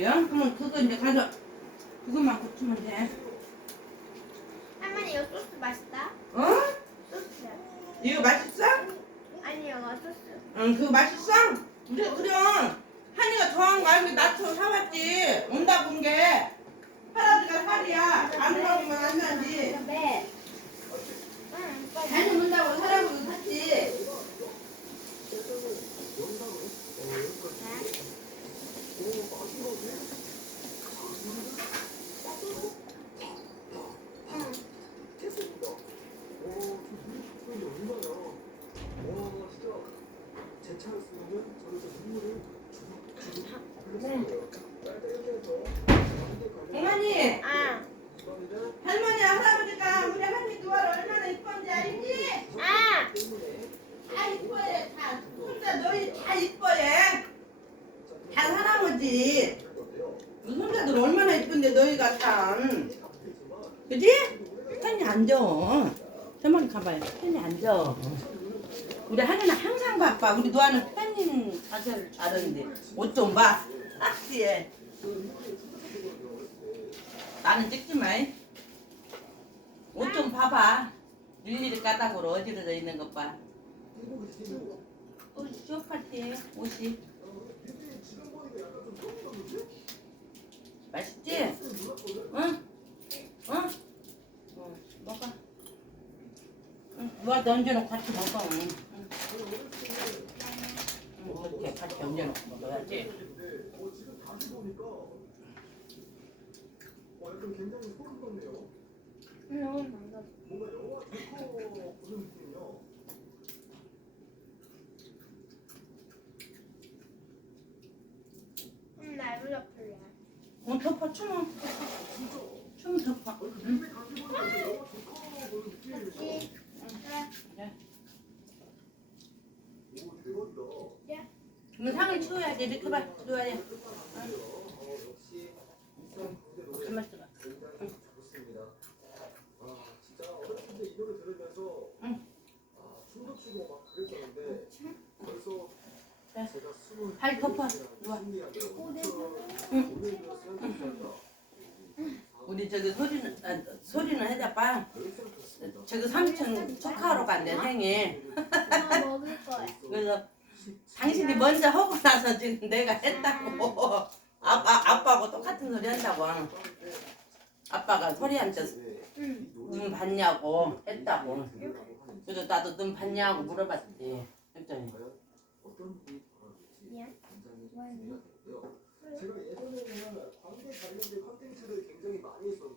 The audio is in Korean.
그래요? 그러면 그거 이제 가져. 그것만 고치면 돼. 할머니 이거 소스 맛있다. 어? 소스. 이거 맛있어? 아니요 소스. 응, 그거 맛있어? 그래, 그래. 한이가 좋아하는 거 알고 나초 사왔지. 온다 본 게. 할아버지가 살이야. 안 먹으면 안 나지. 네. 응. 빨리. 한이 온다고 할아버지 샀지. 어머니, 아. 할머니, 할아버지가 우리 한이 두알 얼마나 이쁜지 알지? 아. 다 이뻐해, 다. 혼자 너희 다 이뻐해. 다 할아버지. 우리 손자들 이쁜데 너희가 참. 그지? 편히 앉아. 할머니 가봐요. 편히 앉아. 우리 하늘은 항상 바빠. 우리 노아는 편인 자세를 잘하는데 옷 좀 봐. 싹지해. 나는 찍지 마. 옷좀 봐봐. 일일이 까닥으로 어지러져 있는 것 봐. 또 쇼파티에 옷이. 맛있지? 응? 응? 응, 먹어. 응, 누가 얹어놓고 같이 먹어. 응. 응. 응, 이렇게 같이 얹어놓고 먹어야지. 응, 날도 잡을래. 어, 덮어, 춤은. 춤 덮어. 그러면 상을 치워야지. 이렇게 봐. 치워야 돼. 가만 있어봐. 응. 발 덮어. 누워. 우리 저기 소리는 아, 소리는 해자빠. 저기 삼촌 축하하러 간대 생일. 엄마 먹을 거야. 그래서 당신이 먼저 하고 나서 지금 내가 했다고. 아빠 아빠하고 똑같은 소리 한다고. 아빠가 소리한테 응. 눈 봤냐고 했다고. 그래서 나도 눈 봤냐고 물어봤지. 했더니 네. 제가 예전에는 관계 관련된 컨텐츠를 굉장히 많이 했었는데